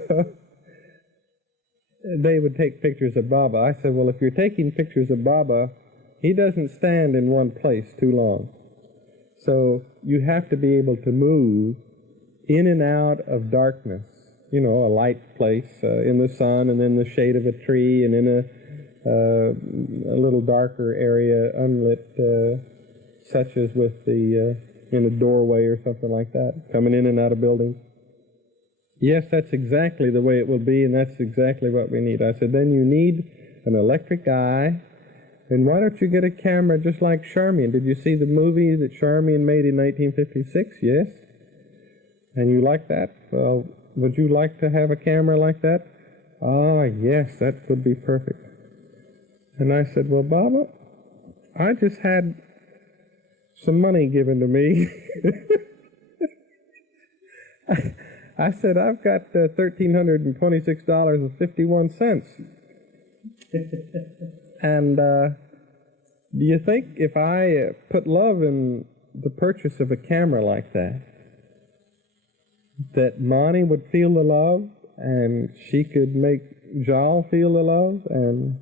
they would take pictures of Baba. I said, well, if you're taking pictures of Baba, he doesn't stand in one place too long. So you have to be able to move in and out of darkness. You know, a light place in the sun and in the shade of a tree and in a little darker area, unlit, such as with the, in a doorway or something like that, coming in and out of buildings. Yes, that's exactly the way it will be, and that's exactly what we need. I said, then you need an electric eye, and why don't you get a camera just like Charmian? Did you see the movie that Charmian made in 1956? Yes? And you like that? Well, would you like to have a camera like that? Ah, yes, that would be perfect. And I said, well, Baba, I just had some money given to me. I said, I've got $1,326.51. And do you think if I put love in the purchase of a camera like that, that Mani would feel the love, and she could make Jal feel the love, and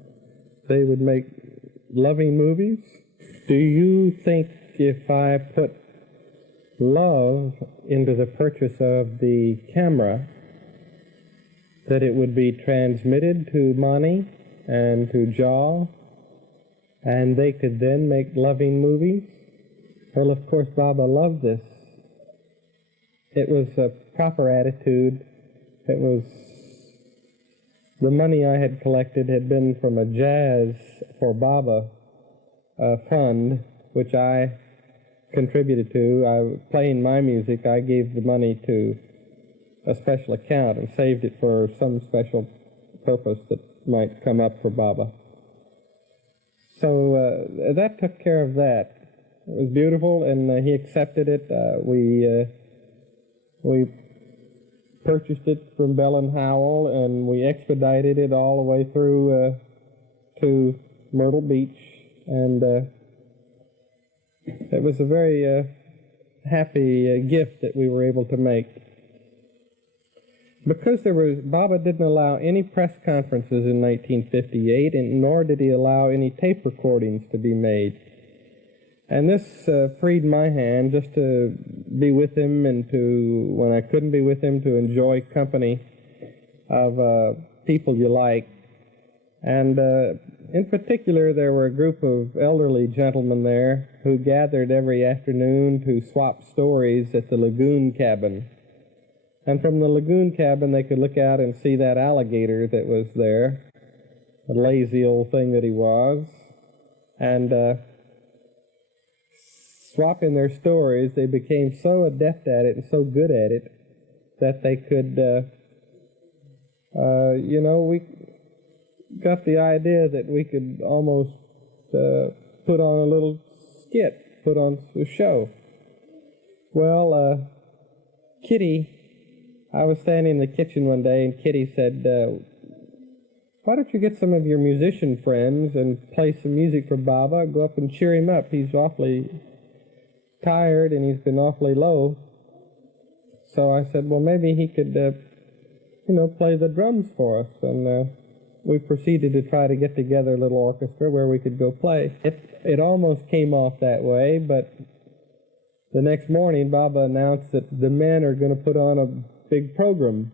they would make loving movies? Do you think if I put love into the purchase of the camera, that it would be transmitted to Mani and to jaw, and they could then make loving movies. Well, of course, Baba loved this. It was a proper attitude. It was, the money I had collected had been from a Jazz for Baba fund, which I contributed to. Playing my music, I gave the money to a special account and saved it for some special purpose that might come up for Baba. So that took care of that. It was beautiful, and he accepted it. We purchased it from Bell and Howell, and we expedited it all the way through to Myrtle Beach, and it was a very happy gift that we were able to make. Because Baba didn't allow any press conferences in 1958, and nor did he allow any tape recordings to be made. And this freed my hand just to be with him, and to, when I couldn't be with him, to enjoy company of people you like. And in particular, there were a group of elderly gentlemen there who gathered every afternoon to swap stories at the lagoon cabin. And from the lagoon cabin, they could look out and see that alligator that was there, a lazy old thing that he was. And swapping their stories, they became so adept at it and so good at it that they could, we got the idea that we could almost put on a little skit, put on a show. Well, Kitty, I was standing in the kitchen one day, and Kitty said, why don't you get some of your musician friends and play some music for Baba? Go up and cheer him up. He's awfully tired, and he's been awfully low. So I said, well, maybe he could, play the drums for us. And we proceeded to try to get together a little orchestra where we could go play. It almost came off that way, but the next morning, Baba announced that the men are going to put on a big program,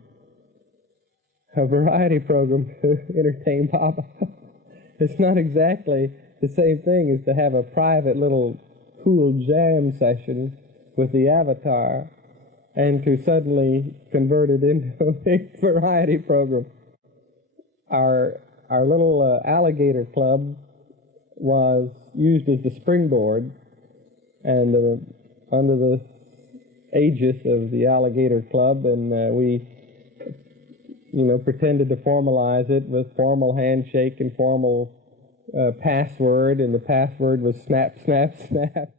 a variety program to entertain Baba. It's not exactly the same thing as to have a private little cool jam session with the avatar and to suddenly convert it into a big variety program. Our little alligator club was used as the springboard, and under the aegis of the alligator club, and we pretended to formalize it with formal handshake and formal password, and the password was snap, snap, snap.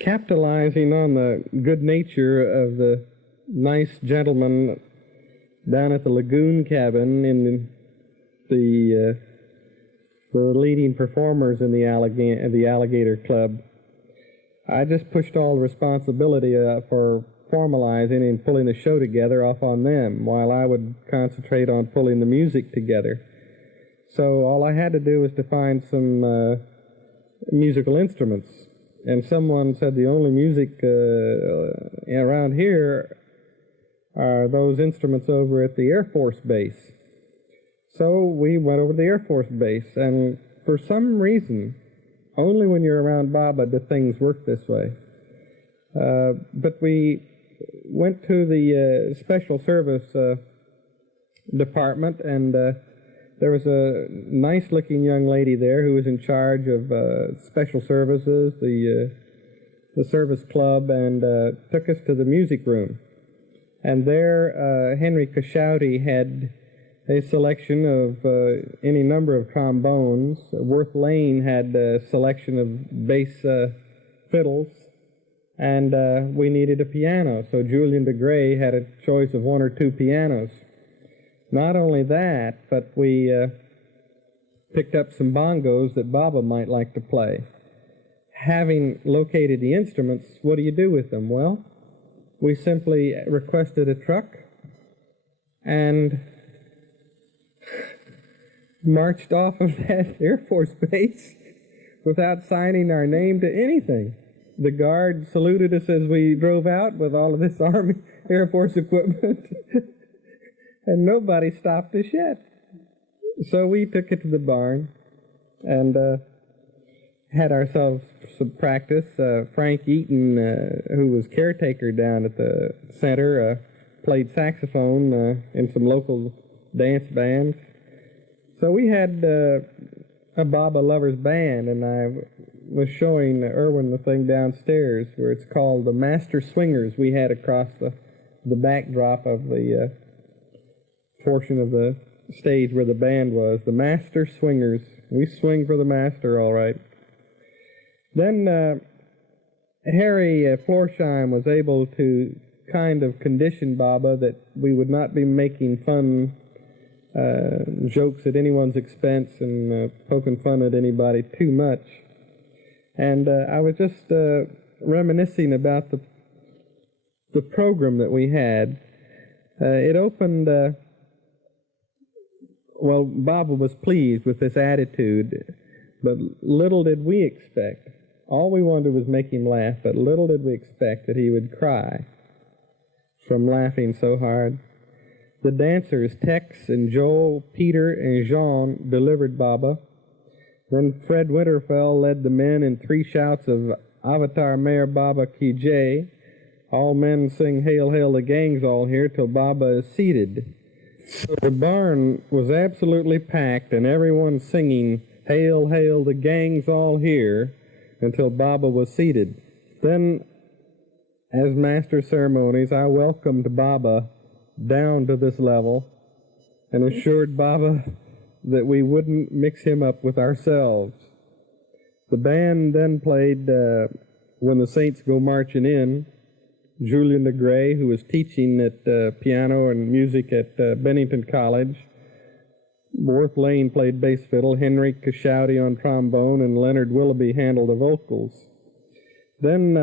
Capitalizing on the good nature of the nice gentleman down at the lagoon cabin, in the leading performers in the alligator club, I just pushed all the responsibility for formalizing and pulling the show together off on them, while I would concentrate on pulling the music together. So all I had to do was to find some musical instruments. And someone said the only music around here are those instruments over at the Air Force Base. So we went over to the Air Force Base, and for some reason, only when you're around Baba do things work this way. But we went to the Special Service Department, and there was a nice-looking young lady there who was in charge of Special Services, the service club, and took us to the music room. And there, Henry Cashouty had a selection of any number of trombones. Worth Lane had a selection of bass fiddles, and we needed a piano, so Julian de Grey had a choice of one or two pianos. Not only that, but we picked up some bongos that Baba might like to play. Having located the instruments, what do you do with them? Well, we simply requested a truck and marched off of that Air Force base without signing our name to anything. The guard saluted us as we drove out with all of this Army Air Force equipment, and nobody stopped us yet. So we took it to the barn and had ourselves some practice. Frank Eaton, who was caretaker down at the center, played saxophone in some local dance bands. So we had a Baba Lovers band, and I was showing Irwin the thing downstairs where it's called the Master Swingers we had across the backdrop of the portion of the stage where the band was. The Master Swingers. We swing for the master, all right. Then Harry Florsheim was able to kind of condition Baba that we would not be making fun jokes at anyone's expense and poking fun at anybody too much. And I was just reminiscing about the program that we had. It opened, well, Baba was pleased with this attitude, but little did we expect. All we wanted was make him laugh, but little did we expect that he would cry from laughing so hard. The dancers, Tex and Joel, Peter and Jean, delivered Baba. Then Fred Winterfell led the men in 3 shouts of Avatar Meher Baba Ki Jai. All men sing Hail, Hail, the gang's all here till Baba is seated. So the barn was absolutely packed and everyone singing Hail, Hail, the gang's all here until Baba was seated. Then, as master of ceremonies, I welcomed Baba down to this level and assured Baba that we wouldn't mix him up with ourselves. The band then played When the Saints Go Marching In. Julian DeGray, who was teaching at piano and music at Bennington College. Worth Lane played bass fiddle, Henry Cashouty on trombone, and Leonard Willoughby handled the vocals. Then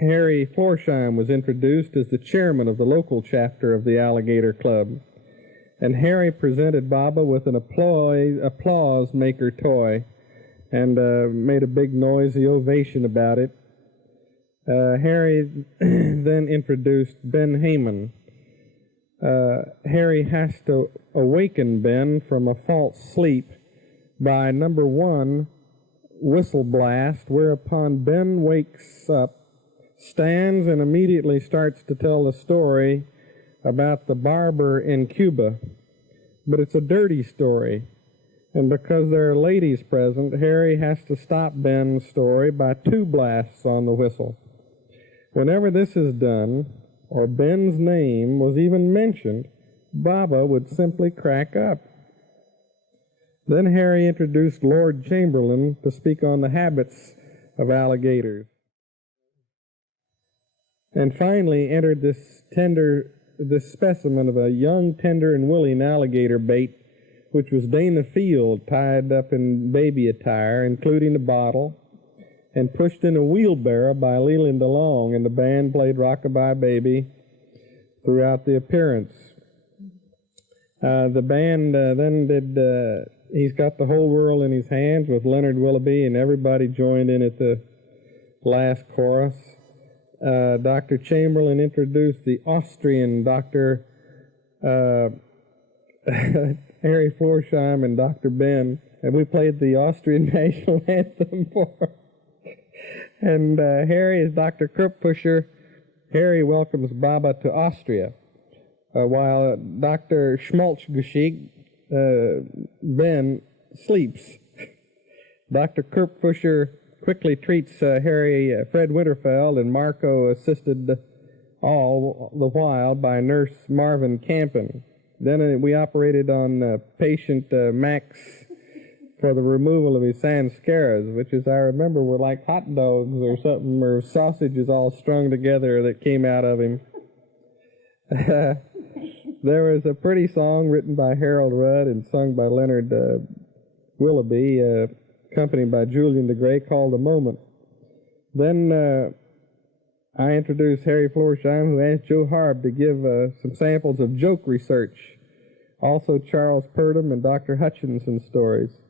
Harry Florsheim was introduced as the chairman of the local chapter of the Alligator Club. And Harry presented Baba with an applause maker toy and made a big noisy ovation about it. Harry then introduced Ben Heyman. Harry has to awaken Ben from a false sleep by number 1, whistle blast, whereupon Ben wakes up, stands, and immediately starts to tell the story about the barber in Cuba. But it's a dirty story, and because there are ladies present, Harry has to stop Ben's story by 2 blasts on the whistle. Whenever this is done, or Ben's name was even mentioned, Baba would simply crack up. Then Harry introduced Lord Chamberlain to speak on the habits of alligators. And finally entered this specimen of a young, tender, and willing alligator bait, which was Dana Field, tied up in baby attire, including a bottle, and pushed in a wheelbarrow by Leland DeLong, and the band played Rockabye Baby throughout the appearance. The band then did He's Got the Whole World in His Hands with Leonard Willoughby, and everybody joined in at the last chorus. Dr. Chamberlain introduced the Austrian Dr. Harry Florsheim and Dr. Ben, and we played the Austrian national anthem for him. And Harry is Dr. Kurpfuscher. Harry welcomes Baba to Austria, while Dr. Schmaltzgeschick, Ben, sleeps. Dr. Kurpfuscher quickly treats Fred Winterfeld, and Marco assisted all the while by Nurse Marvin Campen. Then we operated on patient Max for the removal of his sanscaras, which, as I remember, were like hot dogs or something, or sausages all strung together that came out of him. There was a pretty song written by Harold Rudd and sung by Leonard Willoughby, accompanied by Julian DeGray, called A Moment. Then I introduced Harry Florsheim, who asked Joe Harb to give some samples of joke research, also Charles Purdom and Dr. Hutchinson stories.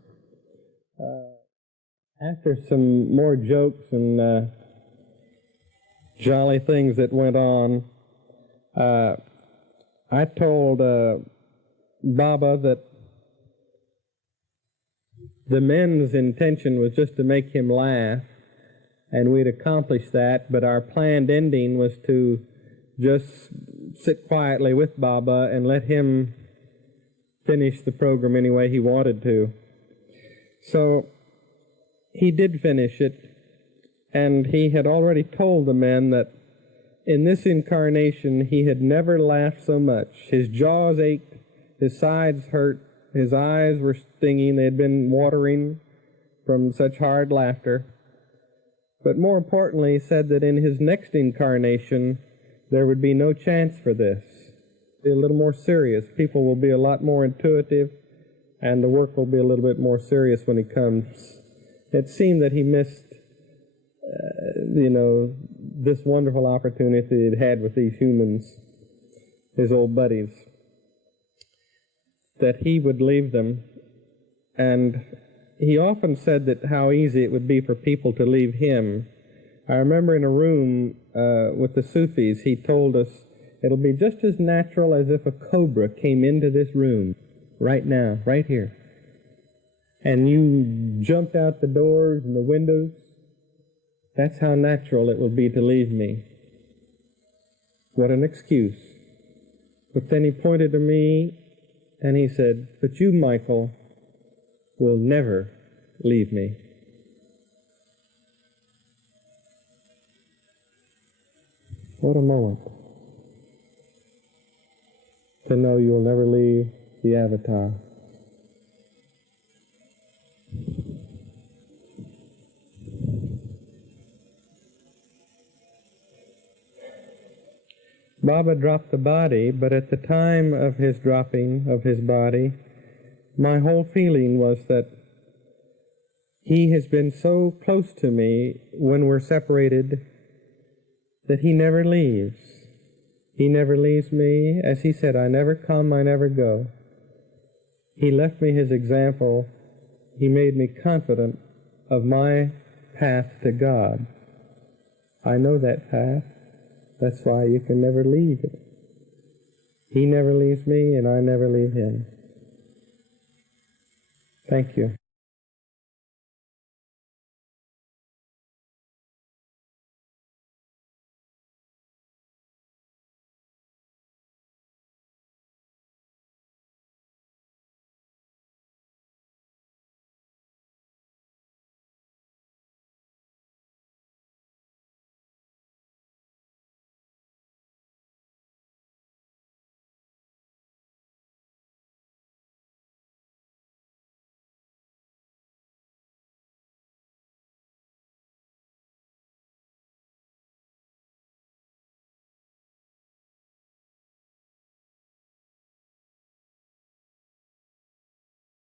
After some more jokes and jolly things that went on, I told Baba that The men's intention was just to make him laugh, and we'd accomplished that, but our planned ending was to just sit quietly with Baba and let him finish the program any way he wanted to. So he did finish it, and he had already told the men that in this incarnation he had never laughed so much. His jaws ached, his sides hurt, his eyes were stinging, they had been watering from such hard laughter. But more importantly, he said that in his next incarnation there would be no chance for this. Be a little more serious. People will be a lot more intuitive, and the work will be a little bit more serious when he comes. It seemed that he missed, this wonderful opportunity he'd had with these humans, his old buddies, that he would leave them. And he often said that how easy it would be for people to leave him. I remember in a room with the Sufis, he told us, it'll be just as natural as if a cobra came into this room right now, right here. And you jumped out the doors and the windows. That's how natural it will be to leave me. What an excuse. But then he pointed to me and he said, but you, Michael, will never leave me. What a moment to know you'll never leave the avatar. Baba dropped the body, but at the time of his dropping of his body, my whole feeling was that he has been so close to me when we're separated that he never leaves. He never leaves me. As he said, I never come, I never go. He left me his example. He made me confident of my path to God. I know that path. That's why you can never leave it. He never leaves me, and I never leave him. Thank you.